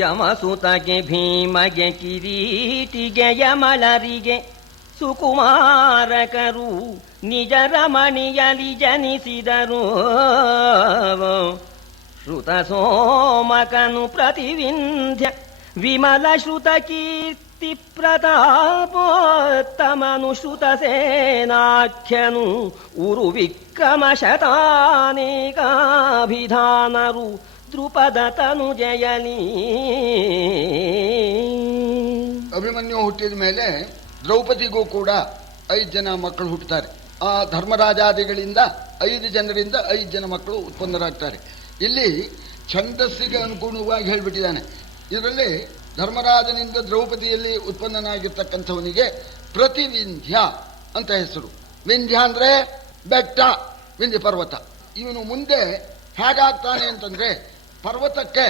ಯಮಸುತಗೆ ಭೀಮಗೆ ಕಿರೀಟಿಗೆ ಯಮಲರಿಗೆ ಸುಕುಮಾರಕರು ನಿಜ ರಮಣಿಯಲಿ ಜನಿಸಿದರು. ಶ್ರುತ ಸೋಮಕನು ಪ್ರತಿವಿಂಧ್ಯ ವಿಮಲ ಶ್ರುತ ಕೀರ್ತಿ ಪ್ರತಾಪೋತ್ತಮನು ಶ್ರುತ ಸೇನಾಖ್ಯನು ಉರು ವಿಕ್ರಮ ಶತಾನೇಕಾಭಿಧಾನರು ದ್ರುಪದ ತನು ಜಯಲಿ. ಅಭಿಮನ್ಯು ಹುಟ್ಟಿದ ಮೇಲೆ ದ್ರೌಪದಿಗೂ ಕೂಡ 5 ಜನ ಮಕ್ಕಳು ಹುಟ್ಟುತ್ತಾರೆ. ಆ ಧರ್ಮರಾಜಾದಿಗಳಿಂದ 5 ಜನರಿಂದ 5 ಜನ ಮಕ್ಕಳು ಉತ್ಪನ್ನರಾಗ್ತಾರೆ. ಇಲ್ಲಿ ಛಂದಸ್ಸಿಗೆ ಅನುಗುಣವಾಗಿ ಹೇಳಿಬಿಟ್ಟಿದ್ದಾನೆ. ಇದರಲ್ಲಿ ಧರ್ಮರಾಜನಿಂದ ದ್ರೌಪದಿಯಲ್ಲಿ ಉತ್ಪನ್ನನಾಗಿರ್ತಕ್ಕಂಥವನಿಗೆ ಪ್ರತಿವಿಂಧ್ಯ ಅಂತ ಹೆಸರು. ವಿಂಧ್ಯ ಅಂದ್ರೆ ಬೆಟ್ಟ, ವಿಂಧ್ಯ ಪರ್ವತ. ಇವನು ಮುಂದೆ ಹೇಗಾಗ್ತಾನೆ ಅಂತಂದ್ರೆ, ಪರ್ವತಕ್ಕೆ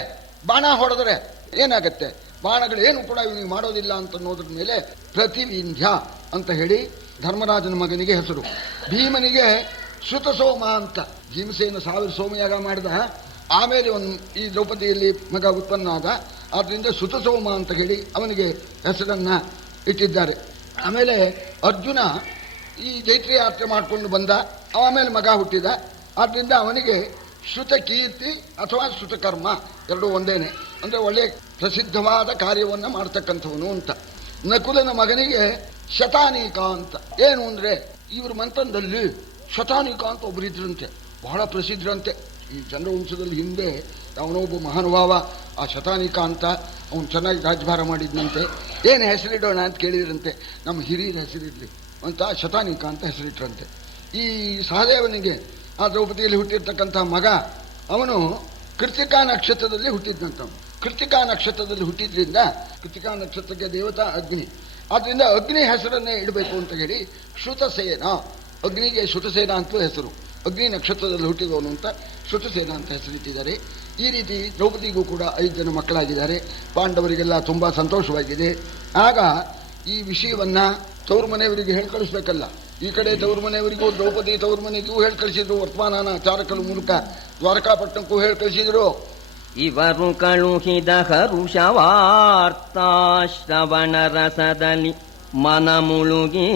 ಬಾಣ ಹೊಡೆದ್ರೆ ಏನಾಗತ್ತೆ, ಬಾಣಗಳೇನು ಕೂಡ ಇವನಿಗೆ ಮಾಡೋದಿಲ್ಲ ಅಂತ ಅನ್ನೋದ್ರ ಮೇಲೆ ಪ್ರತಿವಿಂಧ್ಯ ಅಂತ ಹೇಳಿ ಧರ್ಮರಾಜನ ಮಗನಿಗೆ ಹೆಸರು. ಭೀಮನಿಗೆ ಶ್ರುತಸೋಮ ಅಂತ, ಭೀಮಸೇನ 1000 ಸೋಮಯಾಗ ಮಾಡಿದ, ಆಮೇಲೆ ಈ ದ್ರೌಪದಿಯಲ್ಲಿ ಮಗ ಉತ್ಪನ್ನ ಆದ, ಆದ್ರಿಂದ ಶ್ರುತಸೋಮ ಅಂತ ಹೇಳಿ ಅವನಿಗೆ ಹೆಸರನ್ನ ಇಟ್ಟಿದ್ದಾರೆ. ಆಮೇಲೆ ಅರ್ಜುನ ಈ ಜೈತ್ರಿ ಯಾತ್ರೆ ಮಾಡಿಕೊಂಡು ಬಂದ, ಆಮೇಲೆ ಮಗ ಹುಟ್ಟಿದ, ಆದ್ರಿಂದ ಅವನಿಗೆ ಶ್ರುತ ಕೀರ್ತಿ ಅಥವಾ ಶ್ರುತಕರ್ಮ ಎರಡೂ ಒಂದೇನೆ, ಅಂದ್ರೆ ಒಳ್ಳೆಯ ಪ್ರಸಿದ್ಧವಾದ ಕಾರ್ಯವನ್ನು ಮಾಡ್ತಕ್ಕಂಥವನು ಅಂತ. ನಕುಲನ ಮಗನಿಗೆ ಶತಾನೀಕ ಅಂತ. ಏನು ಅಂದ್ರೆ ಇವ್ರ ಮಂತ್ರದಲ್ಲಿ ಶತಾನೀಕ ಅಂತ ಒಬ್ಬರಿದ್ರಂತೆ, ಬಹಳ ಪ್ರಸಿದ್ಧರಂತೆ. ಈ ಚಂದ್ರವಂಶದಲ್ಲಿ ಹಿಂದೆ ಅವನೊಬ್ಬ ಮಹಾನುಭಾವ, ಆ ಶತಾನೀಕ ಅಂತ, ಅವನು ಚೆನ್ನಾಗಿ ರಾಜ್ಯಭಾರ ಮಾಡಿದ್ನಂತೆ. ಏನು ಹೆಸರಿಡೋಣ ಅಂತ ಕೇಳಿದ್ರಂತೆ. ನಮ್ಮ ಹಿರಿಯರ ಹೆಸರಿಡ್ಲಿ ಅಂತ ಶತಾನೀಕ ಅಂತ ಹೆಸರಿಟ್ರಂತೆ. ಈ ಸಹದೇವನಿಗೆ ಆ ದ್ರೌಪದಿಯಲ್ಲಿ ಹುಟ್ಟಿರ್ತಕ್ಕಂಥ ಮಗ, ಅವನು ಕೃತಿಕಾ ನಕ್ಷತ್ರದಲ್ಲಿ ಹುಟ್ಟಿದ್ದಂಥವನು. ಕೃತಿಕಾ ನಕ್ಷತ್ರದಲ್ಲಿ ಹುಟ್ಟಿದ್ರಿಂದ, ಕೃತಿಕಾ ನಕ್ಷತ್ರಕ್ಕೆ ದೇವತಾ ಅಗ್ನಿ, ಆದ್ರಿಂದ ಅಗ್ನಿ ಹೆಸರನ್ನೇ ಇಡಬೇಕು ಅಂತ ಹೇಳಿ ಶ್ರುತಸೇನ, ಅಗ್ನಿಗೆ ಶ್ರುತಸೇನ ಅಂತಲೂ ಹೆಸರು. ಅಗ್ನಿ ನಕ್ಷತ್ರದಲ್ಲಿ ಹುಟ್ಟಿದವನು ಅಂತ ಶ್ರುತಸೇನ ಅಂತ ಹೆಸರಿಟ್ಟಿದ್ದಾರೆ. ಈ ರೀತಿ ದ್ರೌಪದಿಗೂ ಕೂಡ 5 ಜನ ಮಕ್ಕಳಾಗಿದ್ದಾರೆ. ಪಾಂಡವರಿಗೆಲ್ಲ ತುಂಬಾ ಸಂತೋಷವಾಗಿದೆ. ಆಗ ಈ ವಿಷಯವನ್ನ ತವರು ಮನೆಯವರಿಗೆ ಹೇಳಿ ಕಳಿಸ್ಬೇಕಲ್ಲ. ಈ ಕಡೆ ತವರು ಮನೆಯವರಿಗೂ ದ್ರೌಪದಿ ತವರು ಮನೆಗೂ ಹೇಳಿ ಕಳಿಸಿದ್ರು. ವರ್ತಮಾನ ಚಾರಕರ ಮೂಲಕ ದ್ವಾರಕಾಪಟ್ಟಣಕ್ಕೂ ಹೇಳಿ ಕಳಿಸಿದ್ರು. ಇವರು ಕಳುಹಿದ ಹರುಷವಾರ್ತಾಶ್ರವಣ ರಸದಲ್ಲಿ ಮನ ಮುಳುಗಿ,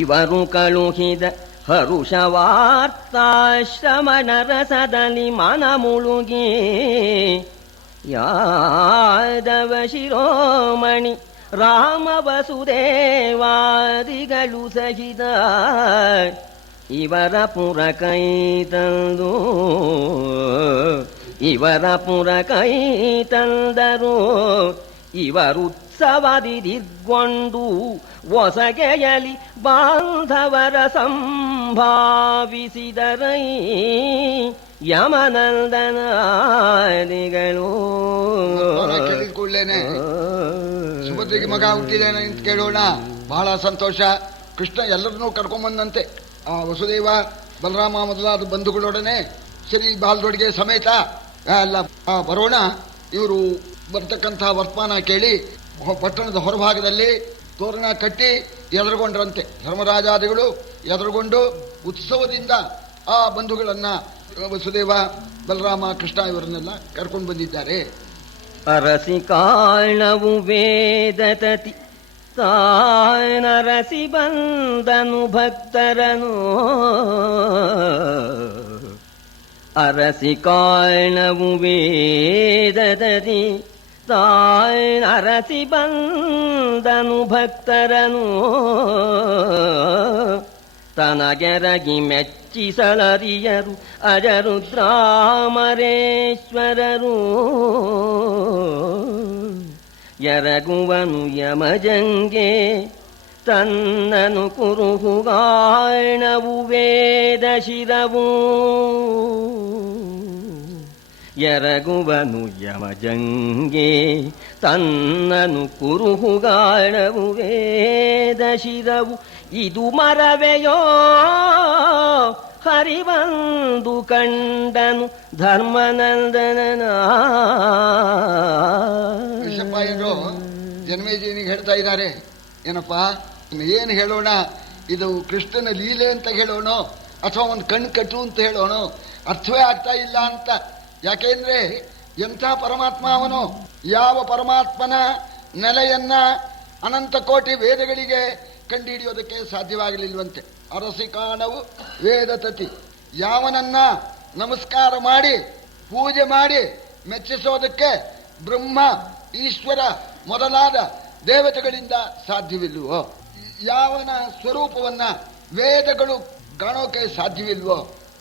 ಇವರು ಕಳುಹಿದ ಹರುಷವಾರ್ತಾಶ್ರವಣ ರಸದಲ್ಲಿ ಮನ ಮುಳುಗಿ, ಯಾದವ ಶಿರೋಮಣಿ ರಾಮ ವಸುದೇವಾದಿಗಳು ಸಹಿತ ಇವರ ಪುರ ಕೈ ತಂದು, ಇವರ ಪುರ ಕೈ ತಂದರು. ಇವರುತ್ಸವದಿ ದಿಗ್ಗೊಂಡು ಹೊಸಗೆಯಲಿ ಬಾಂಧವರ ಸಂಭಾವಿಸಿದರೈ ಯಮನಂದನಾದಿಗಳು. ಕೇಳಿದ್ಕೊಳ್ಳೇನೆ ಸುಭದ್ರೆಗೆ ಮಗ ಹುಟ್ಟಿದ್ದೇನೆ ಅಂತ ಕೇಳೋಣ, ಬಹಳ ಸಂತೋಷ. ಕೃಷ್ಣ ಎಲ್ಲರನ್ನೂ ಕರ್ಕೊಂಬಂದಂತೆ ಆ ವಸುದೇವ ಬಲರಾಮ ಮೊದಲಾದ ಬಂಧುಗಳೊಡನೆ ಸರಿ ಬಾಲ್ದೊಡಿಗೆ ಸಮೇತ ಎಲ್ಲ ಬರೋಣ. ಇವರು ಬರ್ತಕ್ಕಂತಹ ವರ್ತಮಾನ ಕೇಳಿ ಪಟ್ಟಣದ ಹೊರಭಾಗದಲ್ಲಿ ತೋರಣ ಕಟ್ಟಿ ಎದುರುಗೊಂಡ್ರಂತೆ. ಧರ್ಮರಾಜಾದಿಗಳು ಎದುರುಗೊಂಡು ಉತ್ಸವದಿಂದ ಆ ಬಂಧುಗಳನ್ನ ವಸುದೇವ ಬಲರಾಮ ಕೃಷ್ಣ ಇವರನ್ನೆಲ್ಲ ಕರ್ಕೊಂಡು ಬಂದಿದ್ದಾರೆ. ಅರಸಿ ಕಾಣವು ವೇದತತಿ ತಾನರಸಿ ಬಂದನು ಭಕ್ತರನು, ಅರಸಿ ಕಾಣವು ವೇದತತಿ ತಾನರಸಿ ಬಂದನು ಭಕ್ತರನು, ತನಗೆರಗಿ ಮೆಚ್ಚಿಸಲರಿಯರು ಅಜರುದ್ರಾಮರೇಶ್ವರರು. ಎರಗುವನು ಯಮಜಂಗೆ ತನ್ನನು ಕುರುಹುಗಾಣವು ವೇದ ಶಿರವು, ಎರಗುವನು ಯಮಜಂಗೆ ತನ್ನನು ಕುರುಹುಗಾಣವು ವೇದ ಶಿರವು. ಇದು ಮರವೆಯೋ ಹರಿವಂದು ಕಂಡನು ಧರ್ಮನಂದನನ. ಜನ್ಮೇಜಯನಿಗೆ ಹೇಳ್ತಾ ಇದ್ದಾರೆ, ಏನಪ್ಪ ಏನು ಹೇಳೋಣ, ಇದು ಕೃಷ್ಣನ ಲೀಲೆ ಅಂತ ಹೇಳೋಣ ಅಥವಾ ಒಂದು ಕಣ್ಣು ಕಟ್ಟು ಅಂತ ಹೇಳೋಣ, ಅರ್ಥವೇ ಆಗ್ತಾ ಇಲ್ಲ ಅಂತ ಯಾಕೆಂದ್ರೆ ಎಂಥ ಪರಮಾತ್ಮ ಅವನು. ಯಾವ ಪರಮಾತ್ಮನ ನೆಲೆಯನ್ನ ಅನಂತ ಕೋಟಿ ವೇದಗಳಿಗೆ ಕಂಡುಹಿಡಿಯೋದಕ್ಕೆ ಸಾಧ್ಯವಾಗಲಿಲ್ವಂತೆ. ಅರಸಿ ಕಾಣವು ವೇದ ತತಿ. ಯಾವನನ್ನ ನಮಸ್ಕಾರ ಮಾಡಿ ಪೂಜೆ ಮಾಡಿ ಮೆಚ್ಚಿಸೋದಕ್ಕೆ ಬ್ರಹ್ಮ ಈಶ್ವರ ಮೊದಲಾದ ದೇವತೆಗಳಿಂದ ಸಾಧ್ಯವಿಲ್ವೋ, ಯಾವನ ಸ್ವರೂಪವನ್ನ ವೇದಗಳು ಕಾಣೋಕೆ ಸಾಧ್ಯವಿಲ್ವೋ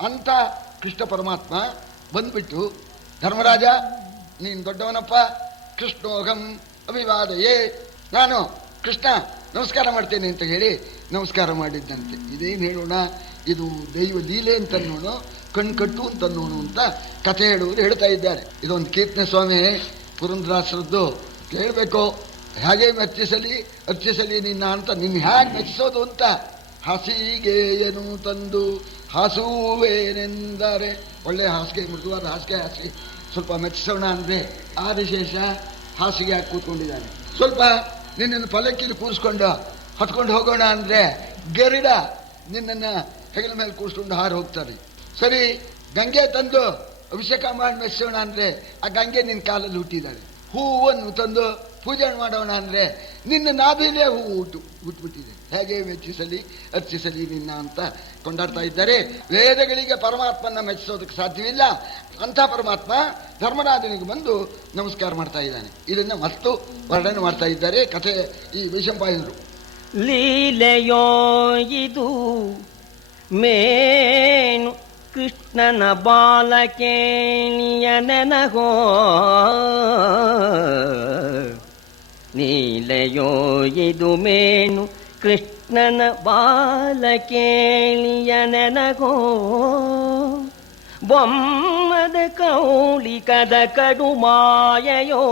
ಅಂತ ಕೃಷ್ಣ ಪರಮಾತ್ಮ ಬಂದ್ಬಿಟ್ಟು, ಧರ್ಮರಾಜ ನೀನು ದೊಡ್ಡವನಪ್ಪ, ಕೃಷ್ಣೋಹಂ ಅಭಿವಾದಯೇ, ನಾನು ಕೃಷ್ಣ ನಮಸ್ಕಾರ ಮಾಡ್ತೇನೆ ಅಂತ ಹೇಳಿ ನಮಸ್ಕಾರ ಮಾಡಿದ್ದಂತೆ. ಇದೇನು ಹೇಳೋಣ, ಇದು ದೈವ ಲೀಲೆ ಅಂತ ನೋಡು, ಕಣ್ಕಟ್ಟು ಅಂತ ನೋಡು ಅಂತ ಕಥೆ ಹೇಳುವರು ಹೇಳ್ತಾ ಇದ್ದಾರೆ. ಇದೊಂದು ಕೀರ್ತನೆ ಸ್ವಾಮಿ ಪುರಂದರಾಸರದ್ದು, ಕೇಳಬೇಕು. ಹೇಗೆ ಅರ್ಚಿಸಲಿ ನಿನ್ನ ಅಂತ, ನಿನ್ನ ಹೇಗೆ ಮೆಚ್ಚಿಸೋದು ಅಂತ. ಹಾಸಿಗೆಯನ್ನು ತಂದು ಹಾಸುವೇನೆಂದರೆ, ಒಳ್ಳೆ ಹಾಸಿಗೆ, ಮೃದುವಾದ ಹಾಸಿಗೆ ಸ್ವಲ್ಪ ಮೆಚ್ಚಿಸೋಣ ಅಂದ್ರೆ ಆದಿಶೇಷ ಹಾಸಿಗೆ ಹಾಕಿ ಕೂತ್ಕೊಂಡಿದ್ದಾನೆ. ಸ್ವಲ್ಪ ನಿನ್ನನ್ನು ಪಲ್ಲಕ್ಕಿಲಿ ಕೂರಿಸ್ಕೊಂಡು ಹತ್ಕೊಂಡು ಹೋಗೋಣ ಅಂದ್ರೆ ಗರುಡ ನಿನ್ನನ್ನ ಹೆಗಲ ಮೇಲೆ ಕೂರಿಸ್ಕೊಂಡು ಹಾರು ಹೋಗ್ತಾರೆ. ಸರಿ, ಗಂಗೆ ತಂದು ಅಭಿಷೇಕ ಮಾಡಿ ಮೆಚ್ಚೋಣ ಅಂದ್ರೆ ಆ ಗಂಗೆ ನಿನ್ನ ಕಾಲಲ್ಲಿ ಹುಟ್ಟಿದ್ದಾಳೆ. ಹೂವನ್ನು ತಂದು ಪೂಜೆ ಮಾಡೋಣ ಅಂದ್ರೆ ನಿನ್ನ ನಾಭಿಲೇ ಹೂವು ಹುಟ್ಟುಬಿಟ್ಟಿದೆ. ಹೇಗೆ ಅರ್ಚಿಸಲಿ ನಿನ್ನ ಅಂತ ಕೊಂಡಾಡ್ತಾ ಇದ್ದಾರೆ. ವೇದಗಳಿಗೆ ಪರಮಾತ್ಮನ ಮೆಚ್ಚಿಸೋದಕ್ಕೆ ಸಾಧ್ಯವಿಲ್ಲ. ಅಂಥ ಪರಮಾತ್ಮ ಧರ್ಮರಾಜನಿಗೆ ಬಂದು ನಮಸ್ಕಾರ ಮಾಡ್ತಾ ಇದ್ದಾನೆ. ಇದನ್ನ ಮತ್ತು ವರ್ಣನೆ ಮಾಡ್ತಾ ಇದ್ದಾರೆ ಕಥೆ ಈ ವೈಶಂಪಾಯನರು. ಲೀಲೆಯೋ ಇದು ಮೇನು ಕೃಷ್ಣನ ಬಾಲಕೇಣಿಯ ನೆನಗೋ, ಲೀಲೆಯೋ ಇದು ಮೇನು ಕೃಷ್ಣನ ಬಾಲಕೇಣಿಯ ನೆನಗೋ, ಬೊಮ್ಮದ ಕೌಳಿಕದ ಕಡು ಮಾಯೆಯೋ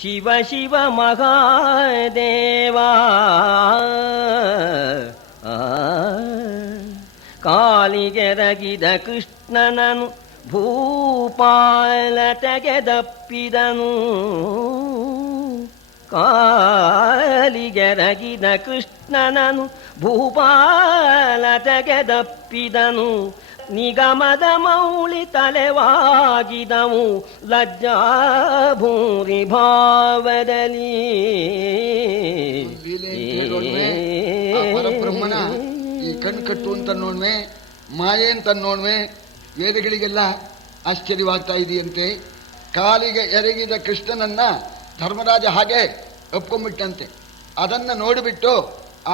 ಶಿವ ಶಿವ ಮಹಾದೇವಾ, ಕಾಲಿಗೆರಗಿದ ಕೃಷ್ಣನನು ಭೂಪಾಲ ತೆಗೆದಪ್ಪಿದನು, ಕಾಲಿಗೆರಗಿದ ಕೃಷ್ಣನನು ಭೂಪಾಲ ತೆಗೆದಪ್ಪಿದನು, ನಿಗಮದ ಮೌಳಿ ತಲೆವಾಗಿದವು ಲಜ್ಜಾಭೂರಿ ಭಾವದಲ್ಲಿ. ಪರಬ್ರಹ್ಮನ ಈ ಕಣ್ಕಟ್ಟು ಅಂತ ನೋಡ್ವೆ, ಮಾಯೆ ಅಂತ ನೋಡ್ವೆ, ವೇದಗಳಿಗೆಲ್ಲ ಆಶ್ಚರ್ಯವಾಗ್ತಾ ಇದೆಯಂತೆ. ಕಾಲಿಗೆ ಎರಗಿದ ಕೃಷ್ಣನನ್ನ ಧರ್ಮರಾಜ ಹಾಗೆ ಒಪ್ಕೊಂಡ್ಬಿಟ್ಟಂತೆ. ಅದನ್ನ ನೋಡಿಬಿಟ್ಟು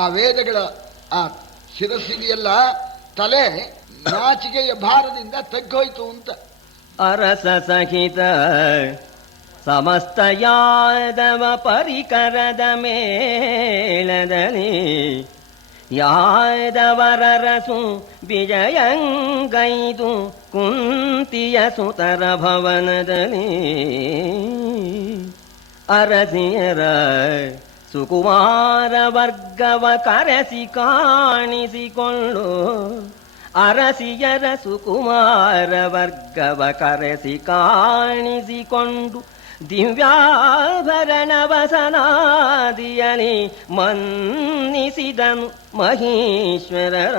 ಆ ವೇದಗಳ ಆ ಶಿರಸ್ಸಿಗೆಲ್ಲ ತಲೆ ನಾಚಿಕೆಯ ಭಾರದಿಂದ ತಗ್ಗೋಯ್ತು ಅಂತ. ಅರಸ ಸಹಿತ ಸಮಸ್ತ ಯಾದವ ಪರಿಕರದ ಮೇಳದಲ್ಲಿ ಯಾದವರರಸು ವಿಜಯಂಗೈದು ಕುಂತಿಯ ಸುತರ ಭವನದಲ್ಲಿ, ಅರಸಿಯರ ಸುಕುಮಾರ ವರ್ಗವ ಕರೆಸಿ ಕಾಣಿಸಿಕೊಂಡು, ಅರಸಿಯರ ಸುಕುಮಾರ ವರ್ಗವ ಕರೆಸಿ ಕಾಣಿಸಿಕೊಂಡು, ದಿವ್ಯಾಭರಣ ವಸನಾದಿಯಲಿ ಮನ್ನಿಸಿದನು ಮಹೇಶ್ವರರ.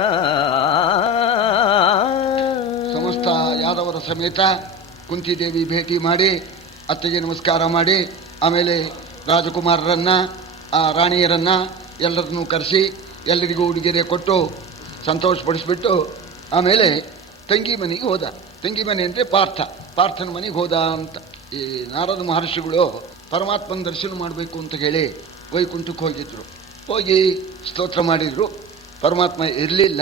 ಸಮಸ್ತ ಯಾದವರ ಸಮೇತ ಕುಂತಿದೇವಿ ಭೇಟಿ ಮಾಡಿ ಅತ್ತೆಗೆ ನಮಸ್ಕಾರ ಮಾಡಿ, ಆಮೇಲೆ ರಾಜಕುಮಾರರನ್ನ ಆ ರಾಣಿಯರನ್ನ ಎಲ್ಲರನ್ನೂ ಕರೆಸಿ ಎಲ್ಲರಿಗೂ ಉಡುಗೊರೆ ಕೊಟ್ಟು ಸಂತೋಷಪಡಿಸ್ಬಿಟ್ಟು ಆಮೇಲೆ ತಂಗಿ ಮನೆಗೆ ಹೋದ. ತಂಗಿ ಮನೆ ಅಂದರೆ ಪಾರ್ಥನ ಮನೆಗೆ ಹೋದ ಅಂತ. ಈ ನಾರದ ಮಹರ್ಷಿಗಳು ಪರಮಾತ್ಮನ ದರ್ಶನ ಮಾಡಬೇಕು ಅಂತ ಹೇಳಿ ವೈಕುಂಠಕ್ಕೆ ಹೋಗಿದ್ರು. ಹೋಗಿ ಸ್ತೋತ್ರ ಮಾಡಿದ್ರು. ಪರಮಾತ್ಮ ಇರಲಿಲ್ಲ,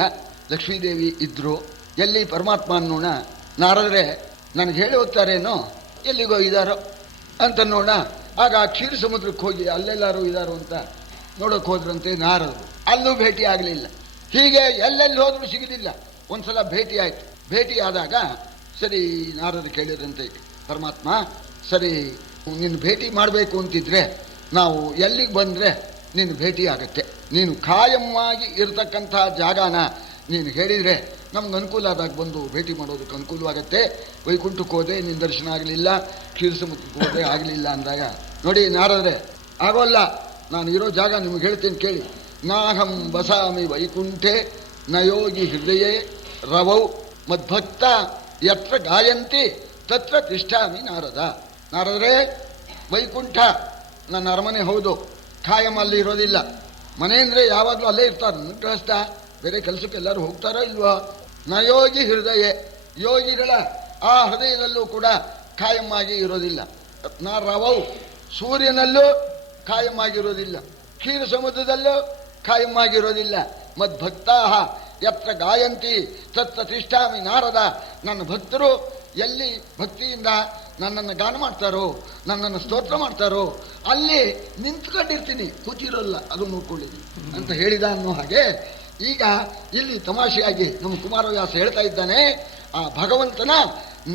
ಲಕ್ಷ್ಮೀದೇವಿ ಇದ್ರು. ಎಲ್ಲಿ ಪರಮಾತ್ಮ ಅನ್ನೋಣ, ನಾರದ್ರೆ ನನಗೆ ಹೇಳಿ ಹೋಗ್ತಾರೇನೋ, ಎಲ್ಲಿಗೋ ಇದ್ದಾರೋ ಅಂತ ನೋಡ. ಆಗ ಕ್ಷೀರ ಸಮುದ್ರಕ್ಕೆ ಹೋಗಿ ಅಲ್ಲೆಲ್ಲಾರು ಇದ್ದಾರೋ ಅಂತ ನೋಡೋಕೆ ಹೋದ್ರಂತೆ ನಾರದರು. ಅಲ್ಲೂ ಭೇಟಿ ಆಗಲಿಲ್ಲ. ಹೀಗೆ ಎಲ್ಲೆಲ್ಲಿ ಹೋದ್ರೂ ಸಿಗಲಿಲ್ಲ. ಒಂದ್ಸಲ ಭೇಟಿ ಆಯ್ತು. ಭೇಟಿ ಆದಾಗ ಸರಿ ನಾರದರು ಕೇಳಿದ್ರಂತೆ ಪರಮಾತ್ಮ, ಸರಿ ನಿನ್ನ ಭೇಟಿ ಮಾಡಬೇಕು ಅಂತಿದ್ರೆ ನಾವು ಎಲ್ಲಿಗೆ ಬಂದರೆ ನಿನ್ನ ಭೇಟಿ ಆಗತ್ತೆ. ನೀನು ಖಾಯಮ್ಮಾಗಿ ಇರತಕ್ಕಂಥ ಜಾಗನ ನೀನು ಹೇಳಿದರೆ ನಮ್ಗೆ ಅನುಕೂಲ ಆದಾಗ ಬಂದು ಭೇಟಿ ಮಾಡೋದಕ್ಕೆ ಅನುಕೂಲವಾಗತ್ತೆ. ವೈಕುಂಠಕ್ಕೆ ಹೋದೆ ನಿನ್ನ ದರ್ಶನ ಆಗಲಿಲ್ಲ, ಕ್ಷೀರ ಸಮುದ್ರಕ್ಕೆ ಹೋದೆ ಆಗಲಿಲ್ಲ ಅಂದಾಗ, ನೋಡಿ ನಾರದ್ರೆ ಆಗೋಲ್ಲ, ನಾನು ಇರೋ ಜಾಗ ನಿಮ್ಗೆ ಹೇಳ್ತೀನಿ ಕೇಳಿ. ನಾಹಂ ಬಸಾಮಿ ವೈಕುಂಠೆ ನಯೋಗಿ ಹೃದಯೇ ರವೌ ಮದ್ಭಕ್ತ ಯತ್ರ ಗಾಯಂತಿ ತತ್ರ ತಿಷ್ಠಾಮಿ ನಾರದ. ನಾರದ್ರೆ, ವೈಕುಂಠ ನನ್ನ ಅರಮನೆ ಹೌದು, ಖಾಯಂ ಅಲ್ಲಿ ಇರೋದಿಲ್ಲ. ಮನೆ ಅಂದರೆ ಯಾವಾಗಲೂ ಅಲ್ಲೇ ಇರ್ತಾರೆ. ಗೃಹಸ್ಥ ಬೇರೆ ಕೆಲಸಕ್ಕೆ ಎಲ್ಲರೂ ಹೋಗ್ತಾರೋ ಇಲ್ವೋ? ನಯೋಗಿ ಹೃದಯ, ಯೋಗಿಗಳ ಆ ಹೃದಯದಲ್ಲೂ ಕೂಡ ಖಾಯಂ ಆಗಿ ಇರೋದಿಲ್ಲ. ನಾ ರವೌ, ಸೂರ್ಯನಲ್ಲೂ ಖಾಯಂ ಆಗಿರೋದಿಲ್ಲ, ಕ್ಷೀರ ಸಮುದ್ರದಲ್ಲೂ ಖಾಯಂ ಆಗಿರೋದಿಲ್ಲ. ಮದ್ಭಕ್ತಾ ಯತ್ರ ಗಾಯಂತಿ ತತ್ರ ತಿಷ್ಠಾಮಿ ನಾರದ. ನನ್ನ ಭಕ್ತರು ಎಲ್ಲಿ ಭಕ್ತಿಯಿಂದ ನನ್ನನ್ನು ಗಾನ ಮಾಡ್ತಾರೋ, ನನ್ನನ್ನು ಸ್ತೋತ್ರ ಮಾಡ್ತಾರೋ, ಅಲ್ಲಿ ನಿಂತ್ಕೊಂಡಿರ್ತೀನಿ, ಕೂತಿರೋಲ್ಲ, ಅದು ನೋಡ್ಕೊಳ್ಳಿರಿ ಅಂತ ಹೇಳಿದ ಅನ್ನೋ ಹಾಗೆ ಈಗ ಇಲ್ಲಿ ತಮಾಷೆಯಾಗಿ ನಮ್ಮ ಕುಮಾರವ್ಯಾಸ ಹೇಳ್ತಾ ಇದ್ದಾನೆ, ಆ ಭಗವಂತನ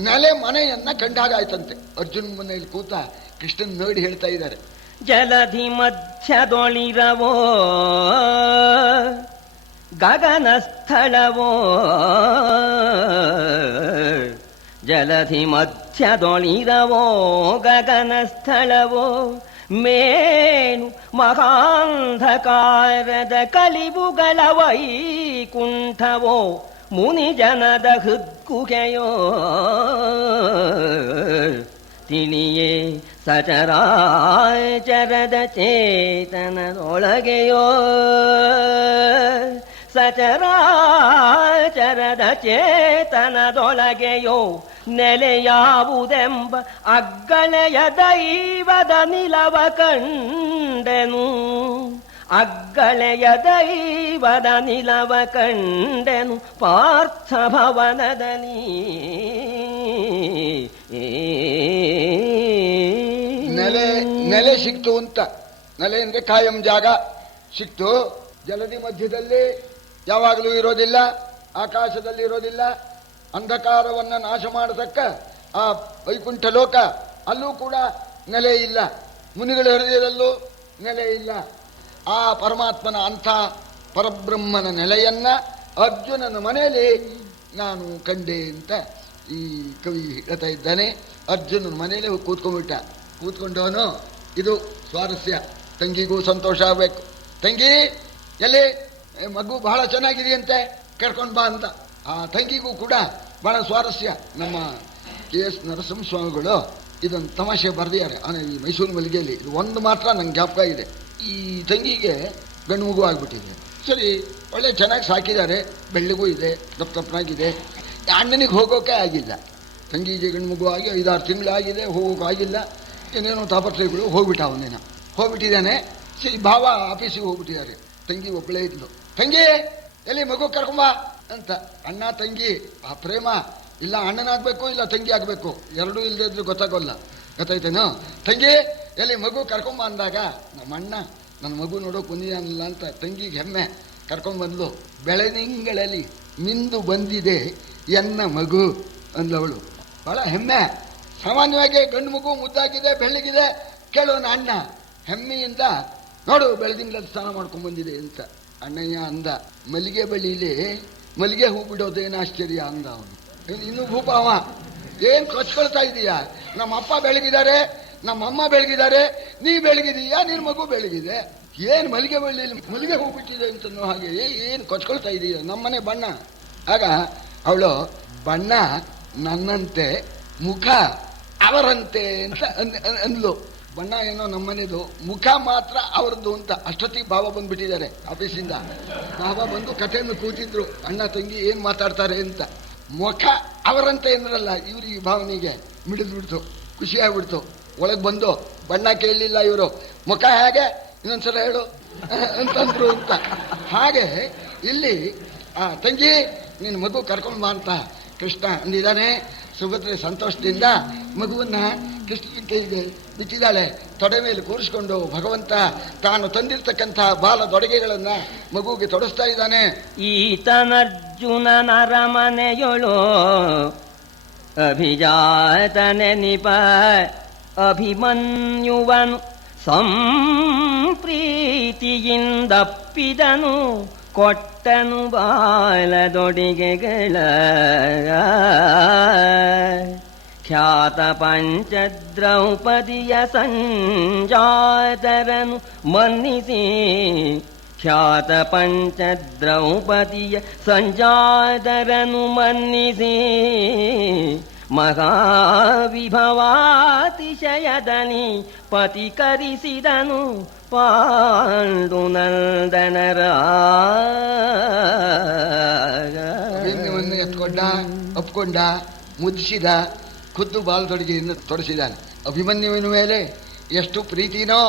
ನೆಲೆ ಮನೆಯನ್ನ ಕಂಡಾಗಾಯ್ತಂತೆ. ಅರ್ಜುನ್ ಮನೆಯಲ್ಲಿ ಕೂತ ಕೃಷ್ಣನ್ ನೋಡಿ ಹೇಳ್ತಾ ಇದ್ದಾರೆ, ಜಲಧಿ ಮಧ್ಯದೊಳಿರವೋ ಗಗನ ಸ್ಥಳವೋ, ಜಲಧಿ ಮಧ್ಯದೊಳಿರವೋ ಗಗನ ಸ್ಥಳವೋ, ಮೇನು ಮಹಾಂಧಕಾರದ ಕಲಿಬುಗಳ ವೈಕುಂಠವೋ, ಮುನಿ ಜನದ ಹೃದ್ಗುಗೆಯೋ, ತಿಳಿಯೇ ಸಚರಾಚರದ ಚೇತನದೊಳಗೆಯೋ, ಸಚರಾಚರದ ಚೇತನದೊಳಗೆಯೋ, ನೆಲೆಯಾವುದೆಂಬ ಅಗ್ಗಳೆಯ ದೈವದ ನಿಲವ ಕಂಡೆನು, ಅಗ್ಗಳೆಯ ದೈವದ ನಿಲವ ಕಂಡೆನು ಪಾರ್ಥ ಭವನದಲ್ಲಿ. ನೆಲೆ ಸಿಕ್ತು ಅಂತ. ನೆಲೆ ಅಂದ್ರೆ ಕಾಯಂ ಜಾಗ ಸಿಕ್ತು. ಜಲದಿ ಮಧ್ಯದಲ್ಲಿ ಯಾವಾಗಲೂ ಇರೋದಿಲ್ಲ, ಆಕಾಶದಲ್ಲಿ ಇರೋದಿಲ್ಲ. ಅಂಧಕಾರವನ್ನು ನಾಶ ಮಾಡತಕ್ಕ ಆ ವೈಕುಂಠ ಲೋಕ, ಅಲ್ಲೂ ಕೂಡ ನೆಲೆ ಇಲ್ಲ. ಮುನಿಗಳ ಹೃದಯದಲ್ಲೂ ನೆಲೆ ಇಲ್ಲ. ಆ ಪರಮಾತ್ಮನ ಅಂಥ ಪರಬ್ರಹ್ಮನ ನೆಲೆಯನ್ನ ಅರ್ಜುನನ ಮನೆಯಲ್ಲಿ ನಾನು ಕಂಡೆ ಅಂತ ಈ ಕವಿ ಹೇಳ್ತಾ ಇದ್ದಾನೆ. ಅರ್ಜುನನ ಮನೆಯಲ್ಲಿ ಕೂತ್ಕೊಂಡ್ಬಿಟ್ಟ. ಕೂತ್ಕೊಂಡವನು, ಇದು ಸ್ವಾರಸ್ಯ, ತಂಗಿಗೂ ಸಂತೋಷ ಆಗಬೇಕು. ತಂಗಿ ಎಲ್ಲಿ ಮಗು ಬಹಳ ಚೆನ್ನಾಗಿದೆಯಂತೆ, ಕರ್ಕೊಂಡು ಬಾ ಅಂತ. ಆ ತಂಗಿಗೂ ಕೂಡ ಬಹಳ ಸ್ವಾರಸ್ಯ. ನಮ್ಮ KS ನರಸಿಂಹಸ್ವಾಮಿಗಳು ಇದೊಂದು ತಮಾಷೆ ಬರೆದಿದ್ದಾರೆ ಈ ಮೈಸೂರು ಮಲ್ಲಿಗೆಯಲ್ಲಿ. ಇದು ಒಂದು ಮಾತ್ರ ನಂಗೆ ಜ್ಞಾಪಕ ಇದೆ. ಈ ತಂಗಿಗೆ ಗಂಡು ಮಗು ಆಗ್ಬಿಟ್ಟಿದೆ. ಸರಿ, ಒಳ್ಳೆ ಚೆನ್ನಾಗಿ ಸಾಕಿದ್ದಾರೆ, ಬೆಳ್ಳಗೂ ಇದೆ, ದಪ್ಪನಾಗಿದೆ. ಅಣ್ಣನಿಗೆ ಹೋಗೋಕೆ ಆಗಿಲ್ಲ. ತಂಗಿಗೆ ಗಂಡು ಮಗು ಆಗಿ 5-6 ತಿಂಗಳಾಗಿದೆ, ಹೋಗೋಕೆ ಆಗಿಲ್ಲ. ಏನೇನೋ ತಾಪತ್ರಯಗಳು. ಹೋಗ್ಬಿಟ್ಟಿದ್ದಾನೆ. ಸರಿ, ಭಾವ ಆಫೀಸಿಗೆ ಹೋಗ್ಬಿಟ್ಟಿದ್ದಾರೆ. ತಂಗಿ ಒಬ್ಬಳೇ ಇದ್ಲು. ತಂಗಿ ಎಲ್ಲಿ ಮಗು ಕರ್ಕೊಂಬ ಅಂತ. ಅಣ್ಣ ತಂಗಿ ಆ ಪ್ರೇಮ, ಇಲ್ಲ ಅಣ್ಣನಾಗಬೇಕು ಇಲ್ಲ ತಂಗಿ ಆಗಬೇಕು, ಎರಡೂ ಇಲ್ಲದೆ ಇದ್ರು ಗೊತ್ತಾಗೋಲ್ಲ. ಗೊತ್ತಾಯ್ತೇನೋ? ತಂಗಿ ಎಲ್ಲಿ ಮಗು ಕರ್ಕೊಂಬ ಅಂದಾಗ ನಮ್ಮ ಅಣ್ಣ ನನ್ನ ಮಗು ನೋಡೋಕೆ ಬಂದಿದ್ದಾನಿಲ್ಲ ಅಂತ ತಂಗಿಗೆ ಹೆಮ್ಮೆ ಕರ್ಕೊಂಡ್ಬಂದ್ಲು. ಬೆಳದಿಂಗಳಲ್ಲಿ ಮಿಂದು ಬಂದಿದೆ ಎನ್ನ ಮಗು ಅಂದವಳು. ಬಹಳ ಹೆಮ್ಮೆ. ಸಾಮಾನ್ಯವಾಗಿ ಗಂಡು ಮಗು ಮುದ್ದಾಗಿದೆ, ಬೆಳ್ಳಗಿದೆ, ಕೇಳೋನ ಅಣ್ಣ ಹೆಮ್ಮೆಯಿಂದ, ನೋಡು ಬೆಳದಿಂಗಳಲ್ಲಿ ಸ್ನಾನ ಮಾಡ್ಕೊಂಡ್ ಬಂದಿದೆ ಅಂತ. ಅಣ್ಣಯ್ಯ ಅಂದ, ಮಲ್ಲಿಗೆ ಬಳ್ಳಿಲಿ ಮಲ್ಲಿಗೆ ಹೂ ಬಿಡೋದೇನು ಆಶ್ಚರ್ಯ ಅಂದ ಅವನು. ಇನ್ನು ಭೂಪ ಅವ, ಏನ್ ಕೊಚ್ಕೊಳ್ತಾ ಇದೀಯಾ? ನಮ್ಮ ಅಪ್ಪ ಬೆಳಗಿದ್ದಾರೆ, ನಮ್ಮಮ್ಮ ಬೆಳಗಿದ್ದಾರೆ, ನೀ ಬೆಳಗಿದೀಯಾ, ನಿನ್ ಮಗು ಬೆಳಗಿದೆ, ಏನ್ ಮಲ್ಲಿಗೆ ಬಳ್ಳಿಯಲ್ಲಿ ಮಲ್ಲಿಗೆ ಹೂ ಬಿಟ್ಟಿದೆ ಅಂತ ಹಾಗೆ ಏನ್ ಕೊಚ್ಕೊಳ್ತಾ ಇದೀಯ? ನಮ್ಮನೆ ಬಣ್ಣ. ಆಗ ಅವಳು, ಬಣ್ಣ ನನ್ನಂತೆ, ಮುಖ ಅವರಂತೆ ಅಂತ ಅಂದ್ಲು. ಬಣ್ಣ ಏನೋ ನಮ್ಮನೆದು, ಮುಖ ಮಾತ್ರ ಅವರದ್ದು ಅಂತ. ಅಷ್ಟೊತ್ತಿಗೆ ಭಾವ ಬಂದ್ಬಿಟ್ಟಿದ್ದಾರೆ ಆಫೀಸಿಂದ. ಭಾವ ಬಂದು ಕಥೆಯನ್ನು ಕೂತಿದ್ರು, ಅಣ್ಣ ತಂಗಿ ಏನ್ ಮಾತಾಡ್ತಾರೆ ಅಂತ. ಮುಖ ಅವರಂತೆ ಎಂದ್ರಲ್ಲ, ಇವ್ರಿಗೆ ಭಾವನೆಗೆ ಮಿಡಿದ್ಬಿಡ್ತು, ಖುಷಿ ಆಗ್ಬಿಡ್ತು. ಒಳಗೆ ಬಂದು ಬಣ್ಣ ಕೇಳಲಿಲ್ಲ ಇವರು, ಮುಖ ಹೇಗೆ ಇನ್ನೊಂದ್ಸಲ ಹೇಳು ಅಂತಂದ್ರು ಅಂತ. ಹಾಗೆ ಇಲ್ಲಿ ಆ ತಂಗಿ ನೀನು ಮಗು ಕರ್ಕೊಂಡು ಬಾ ಅಂತ ಕೃಷ್ಣ ಅಂದಿದ್ದಾನೆ. ಸುಭದ್ರೆ ಸಂತೋಷದಿಂದ ಮಗುವನ್ನ ಕೃಷ್ಣನ ಕೈಗೆ ಬಿಟ್ಟಿದ್ದಾಳೆ. ತೊಡೆ ಮೇಲೆ ಕೂರಿಸ್ಕೊಂಡು ಭಗವಂತ ತಾನು ತಂದಿರ್ತಕ್ಕಂಥ ಬಾಲ ದೊಡಗೆಗಳನ್ನ ಮಗುವಿಗೆ ತೊಡಸ್ತಾ ಇದ್ದಾನೆ. ಈತನರ್ಜುನನ ಅರಮನೆಯೊಳು ಅಭಿಜಾತನೆನಿಪ ಅಭಿಮನ್ಯುವನು ಸಂಪ್ರೀತಿಯಿಂದಪ್ಪಿದನು ಕೊಟ್ಟನು ಬಾಲದೊಡಿಗೆಗಳ. ಖ್ಯಾತ ಪಂಚ ದ್ರೌಪದಿಯ ಸಂಜಾತರನು ಮನ್ನಿಸಿ, ಖ್ಯಾತ ಪಂಚ ದ್ರೌಪದಿಯ ಸಂಜಾತರನು ಮನ್ನಿಸಿ, ಮಹಾವಿಭವಾತಿಶಯದನಿ ಪತಿಕರಿಸಿದನು ಪಾಂಡುನಂದನರ. ಅಭಿಮನ್ಯುವನ್ನು ಎತ್ಕೊಂಡ, ಒಪ್ಕೊಂಡ, ಮುದ್ದಿಸಿದ, ಖುದ್ದು ಬಾಲದೊಡಗೆಯನ್ನು ತೊಡಸಿದಾನೆ. ಅಭಿಮನ್ಯುವಿನ ಮೇಲೆ ಎಷ್ಟು ಪ್ರೀತಿನೋ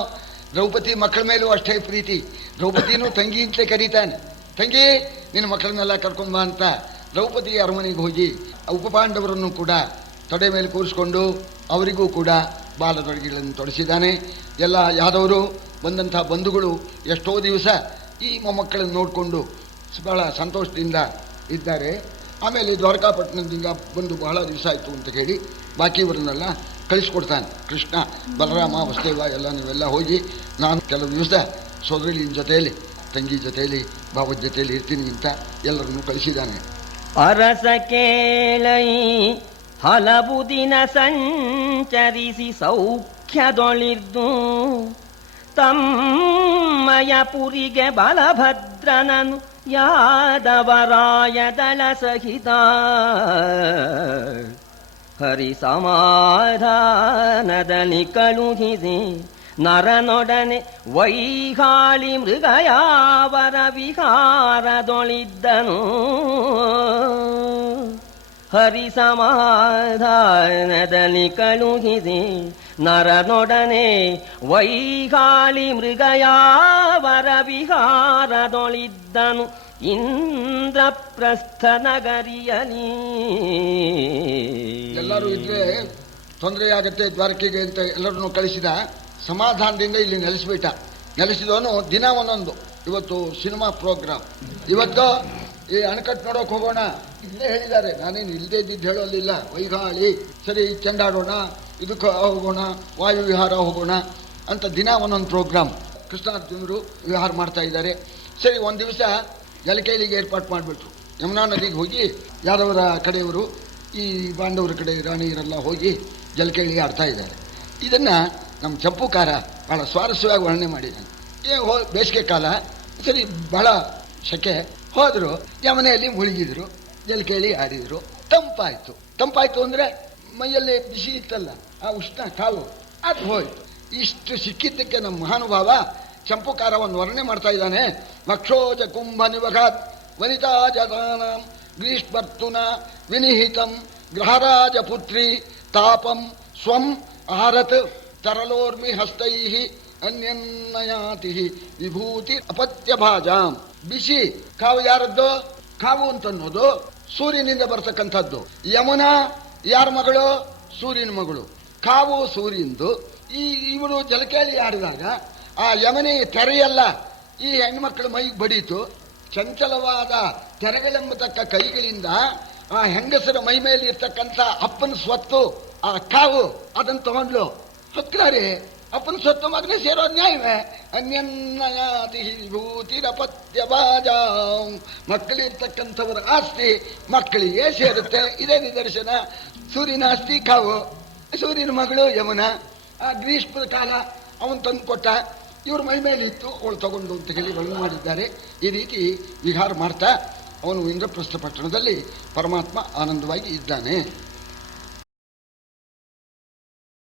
ದ್ರೌಪದಿ ಮಕ್ಕಳ ಮೇಲೂ ಅಷ್ಟೇ ಪ್ರೀತಿ. ದ್ರೌಪದಿನೂ ತಂಗಿ ಅಂತಲೇ ಕರೀತಾನೆ. ತಂಗಿ ನಿನ್ನ ಮಕ್ಕಳನ್ನೆಲ್ಲ ಕರ್ಕೊಂಡ್ ಬಾ ಅಂತ ದ್ರೌಪದಿ ಅರಮನೆಗೆ ಹೋಗಿ ಉಪಪಾಂಡವರನ್ನು ಕೂಡ ತೊಡೆ ಮೇಲೆ ಕೂರಿಸ್ಕೊಂಡು ಅವರಿಗೂ ಕೂಡ ಬಾಲದೊಡಗೆಗಳನ್ನು ತೊಡಸಿದ್ದಾನೆ. ಎಲ್ಲ ಯಾದವರು ಬಂದಂಥ ಬಂಧುಗಳು ಎಷ್ಟೋ ದಿವಸ ಈ ಮೊಮ್ಮಕ್ಕಳನ್ನು ನೋಡಿಕೊಂಡು ಬಹಳ ಸಂತೋಷದಿಂದ ಇದ್ದಾರೆ. ಆಮೇಲೆ ದ್ವಾರಕಾಪಟ್ಟಣದಿಂದ ಬಂದು ಬಹಳ ದಿವಸ ಆಯಿತು ಅಂತ ಹೇಳಿ ಬಾಕಿಯವರನ್ನೆಲ್ಲ ಕಳಿಸ್ಕೊಡ್ತಾನೆ ಕೃಷ್ಣ. ಬಲರಾಮ, ವಸುದೇವ ಎಲ್ಲ ನೀವೆಲ್ಲ ಹೋಗಿ ನಾನು ಕೆಲವು ದಿವಸ ಸೋದರಿಲಿನ ಜೊತೆಯಲ್ಲಿ, ತಂಗಿ ಜೊತೆಯಲ್ಲಿ, ಬಾಬದ ಜೊತೆಯಲ್ಲಿ ಇರ್ತೀನಿ ಅಂತ ಎಲ್ಲರನ್ನು ಕಳಿಸಿದ್ದಾನೆ. ಅರಸ ಕೇಳೈ ಹಲವು ದಿನ ಸಂಚರಿಸಿ ಸೌಖ್ಯದೊಳಿರ್ದು ತಮ್ಮಯಪುರಿಗೆ ಬಲಭದ್ರನನು ಯಾದವರಾಯದಳ ಸಹಿತ ಹರಿ ಸಮಾಧಾನದಲ್ಲಿ ಕಳುಹಿಸಿ ನರನೊಡನೆ ವೈಹಾಳಿ ಮೃಗಯಾವರ ವಿಹಾರದೊಳಿದ್ದನು. ಹರಿ ಸಮಾಧಾನದಲ್ಲಿ ಕಳುಹಿಸಿ ನರನೊಡನೆ ವೈಹಾಳಿ ಮೃಗಯಾವರ ವಿಹಾರದೊಳಿದ್ದನು. ಇಂದ್ರಪ್ರಸ್ಥ ನಗರಿಯಲಿ ಎಲ್ಲರೂ ಇದ್ರೆ ತೊಂದರೆಯಾಗತ್ತೆ ದ್ವಾರಕೆಗೆ ಅಂತ ಎಲ್ಲರನ್ನು ಕಳಿಸಿದ. ಸಮಾಧಾನದಿಂದ ಇಲ್ಲಿ ನೆಲೆಸಿಬಿಟ್ಟ. ನೆಲೆಸಿದವನು ದಿನ ಒಂದೊಂದು. ಇವತ್ತು ಸಿನಿಮಾ ಪ್ರೋಗ್ರಾಮ್, ಇವತ್ತು ಈ ಅಣೆಕಟ್ಟು ನೋಡೋಕೆ ಹೋಗೋಣ ಇಲ್ಲೇ ಹೇಳಿದ್ದಾರೆ. ನಾನೇನು ಇಲ್ಲದೇ ಇದ್ದಿದ್ದು ಹೇಳೋದಿಲ್ಲ. ವೈಗಾಳಿ ಸರಿ, ಚೆಂಡಾಡೋಣ, ಇದಕ್ಕೆ ಹೋಗೋಣ, ವಾಯು ವಿಹಾರ ಹೋಗೋಣ ಅಂತ ದಿನ ಒಂದೊಂದು ಪ್ರೋಗ್ರಾಮ್ ಕೃಷ್ಣಾರ್ಜುನರು ವಿಹಾರ ಮಾಡ್ತಾ ಇದ್ದಾರೆ. ಸರಿ, ಒಂದು ದಿವಸ ಜಲಕೇಳಿಗೆ ಏರ್ಪಾಡು ಮಾಡಿಬಿಟ್ರು. ಯಮುನಾ ನದಿಗೆ ಹೋಗಿ ಯಾದವರ ಕಡೆಯವರು ಈ ಪಾಂಡವರ ಕಡೆ ರಾಣಿಯರೆಲ್ಲ ಹೋಗಿ ಜಲಕೇಳಿ ಆಡ್ತಾ ಇದ್ದಾರೆ. ಇದನ್ನು ನಮ್ಮ ಚಂಪುಕಾರ ಭಾಳ ಸ್ವಾರಸ್ಯವಾಗಿ ವರ್ಣನೆ ಮಾಡಿದ್ದಾನೆ. ಬೇಸಿಗೆ ಕಾಲ, ಸರಿ, ಬಹಳ ಶಕೆ. ಹೋದರು, ಯಮನೆಯಲ್ಲಿ ಮುಳುಗಿದ್ರು, ಜಲಕೇಳಿ ಆಡಿದರು. ತಂಪಾಯ್ತು ಅಂದರೆ ಮೈಯಲ್ಲಿ ಬಿಸಿ ಇತ್ತಲ್ಲ, ಆ ಉಷ್ಣ ಕಾವು ಅದು ಹೋಯ್ತು. ಇಷ್ಟು ಸಿಕ್ಕಿದ್ದಕ್ಕೆ ನಮ್ಮ ಮಹಾನುಭಾವ ಚಂಪುಕಾರ ಒಂದು ವರ್ಣನೆ ಮಾಡ್ತಾ ಇದ್ದಾನೆ. ವಕ್ಷೋಜ ಕುಂಭ ನಿವಘಾತ್ ವನಿತಾ ಜತಾನಾಂ ಗ್ರೀಷ್ಮರ್ತುನ ವಿನಿಹಿತಂ ಗೃಹರಾಜ ಪುತ್ರಿ ತಾಪಂ ಸ್ವಂ ಆರತ್ ತರಲೋರ್ಮಿ ಹಸ್ತೈ ಅನ್ಯನ್ನಯಾತಿ ವಿಭೂತಿ ಅಪತ್ಯ ಭಾಜಾಂ. ಬಿಸಿ ಕಾವು ಯಾರದ್ದು? ಕಾವು ಅಂತನ್ನೋದು ಸೂರ್ಯನಿಂದ ಬರ್ತಕ್ಕಂಥದ್ದು. ಯಮುನಾ ಯಾರ ಮಗಳು? ಸೂರ್ಯನ ಮಗಳು. ಕಾವು ಸೂರ್ಯಂದು. ಇವರು ಜಲಕೇಳಿ ಆಡಿದಾಗ ಆ ಯಮನೆ ತೆರೆಯಲ್ಲ ಈ ಹೆಣ್ಮಕ್ಳ ಮೈಗೆ ಬಡೀತು. ಚಂಚಲವಾದ ತೆರೆಗಳೆಂಬತಕ್ಕ ಕೈಗಳಿಂದ ಆ ಹೆಂಗಸರ ಮೈ ಮೇಲೆ ಇರ್ತಕ್ಕಂಥ ಅಪ್ಪನ ಸ್ವತ್ತು ಆ ಕಾವು ಅದನ್ನು ತಗೊಂಡ್ಲು. ಹೊತ್ಕಾರೆ ಅಪ್ಪನ ಸ್ವತ್ತು ಮಗನೇ ಸೇರೋ ನ್ಯಾಯವೇ? ಅನ್ಯನ್ನಯಾತಿ ವಿಭೂತಿರಪತ್ಯ ಬಾಜಾ. ಮಕ್ಕಳಿರ್ತಕ್ಕಂಥವರ ಆಸ್ತಿ ಮಕ್ಕಳಿಗೆ ಸೇರುತ್ತೆ. ಇದೇ ನಿದರ್ಶನ. ಸೂರ್ಯನ ಆಸ್ತಿ ಕಾವು, ಸೂರ್ಯನ ಮಗಳು ಯಮುನಾ. ಆ ಗ್ರೀಷ್ಮದ ಕಾಲ ಅವನು ತಂದು ಕೊಟ್ಟ, ಇವ್ರ ಮೈ ಮೇಲೆ ಇತ್ತು, ಅವಳು ತಗೊಂಡು ಅಂತ ಹೇಳಿ ವರ್ಣನೆ ಮಾಡಿದ್ದಾರೆ. ಈ ರೀತಿ ವಿಹಾರ ಮಾಡ್ತಾ ಅವನು ಇಂದ್ರಪ್ರಸ್ಥ ಪಟ್ಟಣದಲ್ಲಿ ಪರಮಾತ್ಮ ಆನಂದವಾಗಿ ಇದ್ದಾನೆ.